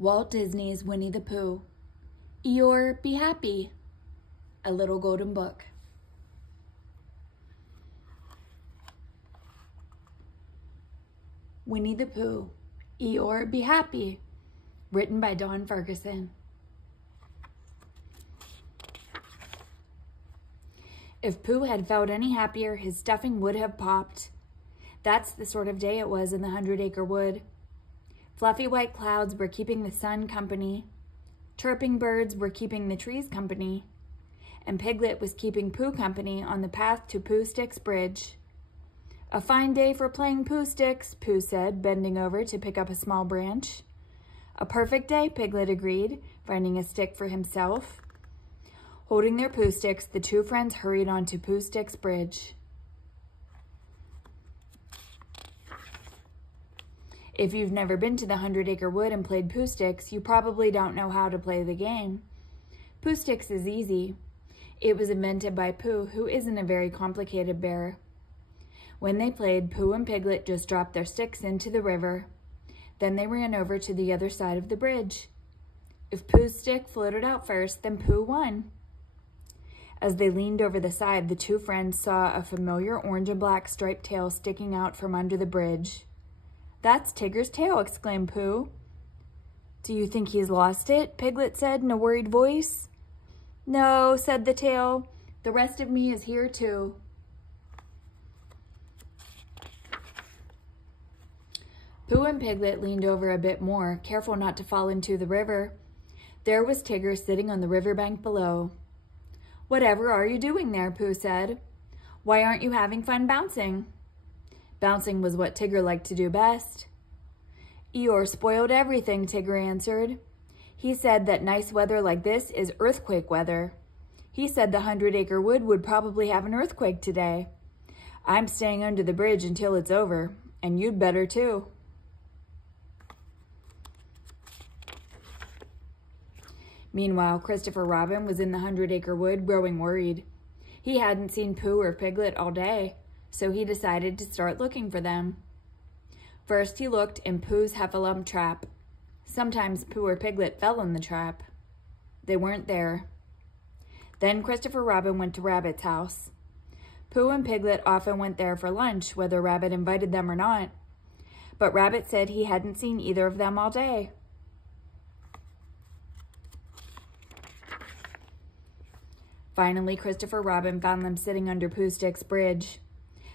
Walt Disney's Winnie the Pooh. Eeyore, be happy. A Little Golden Book. Winnie the Pooh. Eeyore, be happy. Written by Don Ferguson. If Pooh had felt any happier, his stuffing would have popped. That's the sort of day it was in the 100-acre wood. Fluffy white clouds were keeping the sun company. Chirping birds were keeping the trees company. And Piglet was keeping Pooh company on the path to Pooh Sticks Bridge. A fine day for playing Pooh Sticks, Pooh said, bending over to pick up a small branch. A perfect day, Piglet agreed, finding a stick for himself. Holding their Pooh Sticks, the two friends hurried on to Pooh Sticks Bridge. If you've never been to the 100-acre wood and played Pooh Sticks, you probably don't know how to play the game. Pooh Sticks is easy. It was invented by Pooh, who isn't a very complicated bear. When they played, Pooh and Piglet just dropped their sticks into the river. Then they ran over to the other side of the bridge. If Pooh's stick floated out first, then Pooh won. As they leaned over the side, the two friends saw a familiar orange and black striped tail sticking out from under the bridge. "That's Tigger's tail," exclaimed Pooh. "Do you think he's lost it?" Piglet said in a worried voice. "No," said the tail. "The rest of me is here too." Pooh and Piglet leaned over a bit more, careful not to fall into the river. There was Tigger sitting on the riverbank below. "Whatever are you doing there?" Pooh said. "Why aren't you having fun bouncing?" Bouncing was what Tigger liked to do best. "Eeyore spoiled everything," Tigger answered. "He said that nice weather like this is earthquake weather. He said the 100-acre wood would probably have an earthquake today. I'm staying under the bridge until it's over, and you'd better too." Meanwhile, Christopher Robin was in the 100-acre wood growing worried. He hadn't seen Pooh or Piglet all day, so he decided to start looking for them. First, he looked in Pooh's heffalump trap. Sometimes Pooh or Piglet fell in the trap. They weren't there. Then Christopher Robin went to Rabbit's house. Pooh and Piglet often went there for lunch, whether Rabbit invited them or not. But Rabbit said he hadn't seen either of them all day. Finally, Christopher Robin found them sitting under Pooh Sticks Bridge.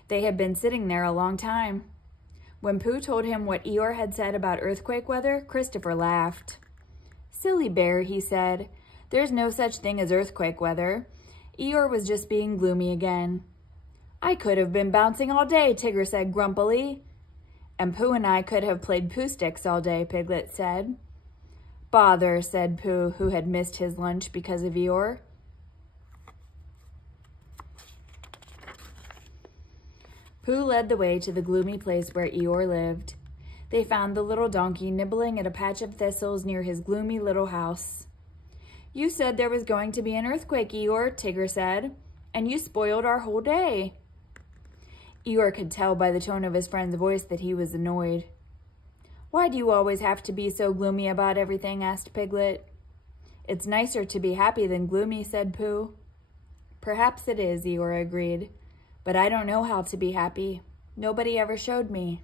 They had been sitting there a long time. When Pooh told him what Eeyore had said about earthquake weather, Christopher laughed. "Silly bear," he said. "There's no such thing as earthquake weather. Eeyore was just being gloomy again." "I could have been bouncing all day," Tigger said grumpily. "And Pooh and I could have played Pooh Sticks all day," Piglet said. "Bother," said Pooh, who had missed his lunch because of Eeyore. Pooh led the way to the gloomy place where Eeyore lived. They found the little donkey nibbling at a patch of thistles near his gloomy little house. "You said there was going to be an earthquake, Eeyore," Tigger said, "and you spoiled our whole day." Eeyore could tell by the tone of his friend's voice that he was annoyed. "Why do you always have to be so gloomy about everything?" asked Piglet. "It's nicer to be happy than gloomy," said Pooh. "Perhaps it is," Eeyore agreed. "But I don't know how to be happy. Nobody ever showed me."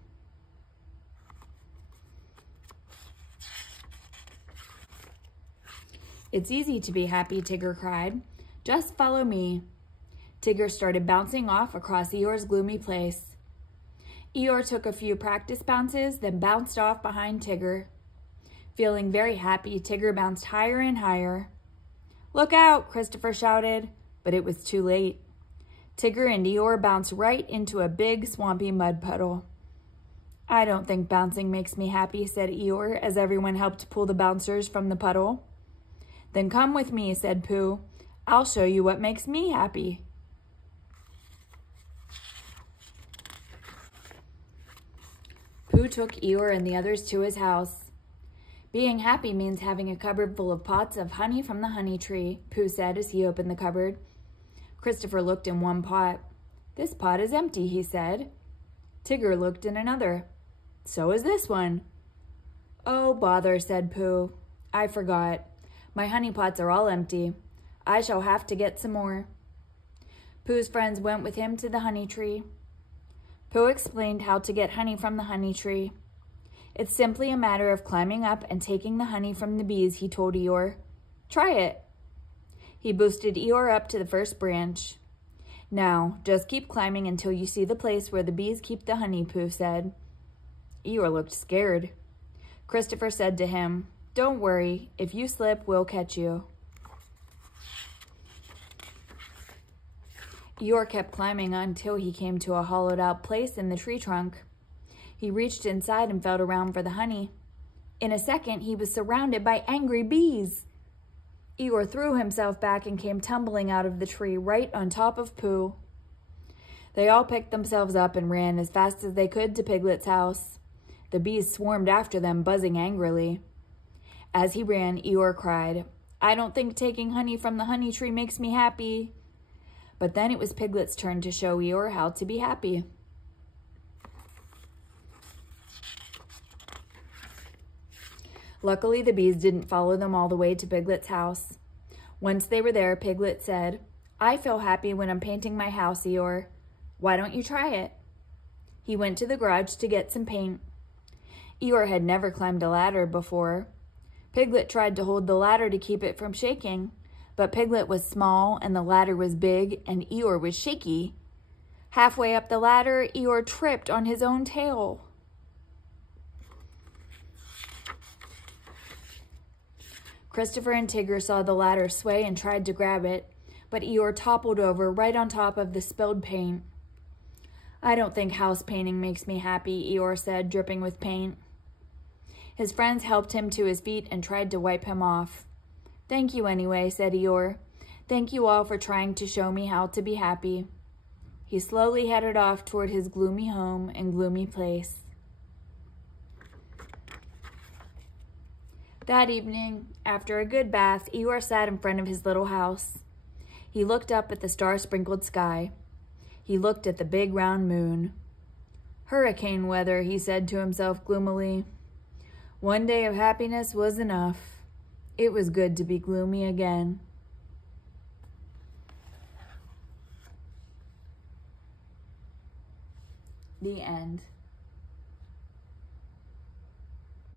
"It's easy to be happy," Tigger cried. "Just follow me." Tigger started bouncing off across Eeyore's gloomy place. Eeyore took a few practice bounces, then bounced off behind Tigger. Feeling very happy, Tigger bounced higher and higher. "Look out!" Christopher shouted, but it was too late. Tigger and Eeyore bounced right into a big, swampy mud puddle. "I don't think bouncing makes me happy," said Eeyore, as everyone helped pull the bouncers from the puddle. "Then come with me," said Pooh. "I'll show you what makes me happy." Pooh took Eeyore and the others to his house. "Being happy means having a cupboard full of pots of honey from the honey tree," Pooh said as he opened the cupboard. Christopher looked in one pot. "This pot is empty," he said. Tigger looked in another. "So is this one." Oh, bother, said Pooh. I forgot. My honey pots are all empty. I shall have to get some more. Pooh's friends went with him to the honey tree. Pooh explained how to get honey from the honey tree. It's simply a matter of climbing up and taking the honey from the bees, he told Eeyore. Try it. He boosted Eeyore up to the first branch. Now, just keep climbing until you see the place where the bees keep the honey, Pooh said. Eeyore looked scared. Christopher said to him, Don't worry, if you slip, we'll catch you. Eeyore kept climbing until he came to a hollowed-out place in the tree trunk. He reached inside and felt around for the honey. In a second, he was surrounded by angry bees. Eeyore threw himself back and came tumbling out of the tree right on top of Pooh. They all picked themselves up and ran as fast as they could to Piglet's house. The bees swarmed after them, buzzing angrily. As he ran, Eeyore cried, I don't think taking honey from the honey tree makes me happy. But then it was Piglet's turn to show Eeyore how to be happy. Luckily, the bees didn't follow them all the way to Piglet's house. Once they were there, Piglet said, I feel happy when I'm painting my house, Eeyore. Why don't you try it? He went to the garage to get some paint. Eeyore had never climbed a ladder before. Piglet tried to hold the ladder to keep it from shaking, but Piglet was small and the ladder was big and Eeyore was shaky. Halfway up the ladder, Eeyore tripped on his own tail. Christopher and Tigger saw the ladder sway and tried to grab it, but Eeyore toppled over right on top of the spilled paint. I don't think house painting makes me happy, Eeyore said, dripping with paint. His friends helped him to his feet and tried to wipe him off. Thank you anyway, said Eeyore. Thank you all for trying to show me how to be happy. He slowly headed off toward his gloomy home and gloomy place. That evening, after a good bath, Eeyore sat in front of his little house. He looked up at the star-sprinkled sky. He looked at the big round moon. Hurricane weather, he said to himself gloomily. One day of happiness was enough. It was good to be gloomy again. The end.